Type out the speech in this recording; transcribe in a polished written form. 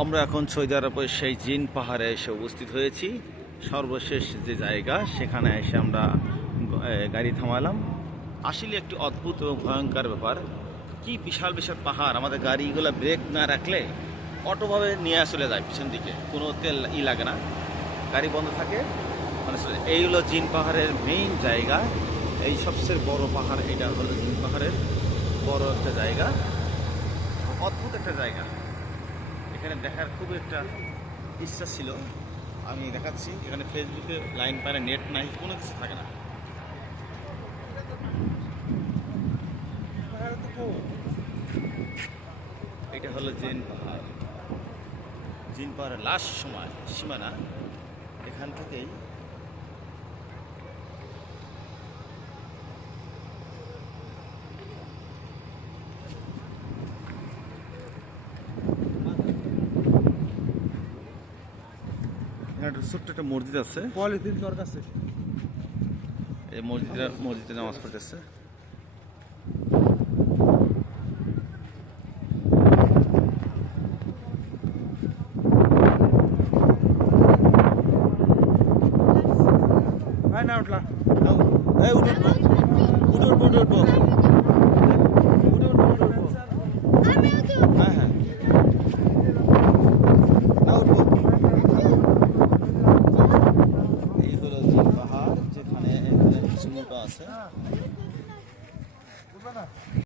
আমরা এখন সৌদি আরবের সেই জিন পাহাড়ে এসে উপস্থিত হয়েছি। সর্বশেষ যে জায়গা সেখানে এসে আমরা গাড়ি থামালাম। আসলে একটি অদ্ভুত এবং ভয়ঙ্কর ব্যাপার। কি বিশাল বিশাল পাহাড়, আমাদের গাড়িগুলো ব্রেক না রাখলে অটোভাবে নিয়ে চলে যায় পিছন দিকে, কোনো তেল লাগে না, গাড়ি বন্ধ থাকে। মানে এই হলো জিন পাহাড়ের মেইন জায়গা। এই সবচেয়ে বড় পাহাড়, এটা হলো জিন পাহাড়ের বড় একটা জায়গা, অদ্ভুত একটা জায়গা। এখানে দেখার খুব একটা ইচ্ছা ছিল, আমি দেখাচ্ছি। এখানে ফেসবুকে লাইন পায় না, নেট নাই, কোনো কিছু থাকে না। এটা হলো জিন পাহাড়। জিন পাহাড়ের লাস্ট সীমানা এখান থেকেই। একটা ছোট্ট একটা মসজিদ আছে, পলিথিন তোর কাছে। এই মসজিদে নামাজ পড়তেছে। না উঠলা। উঠো উঠো উঠো উঠো।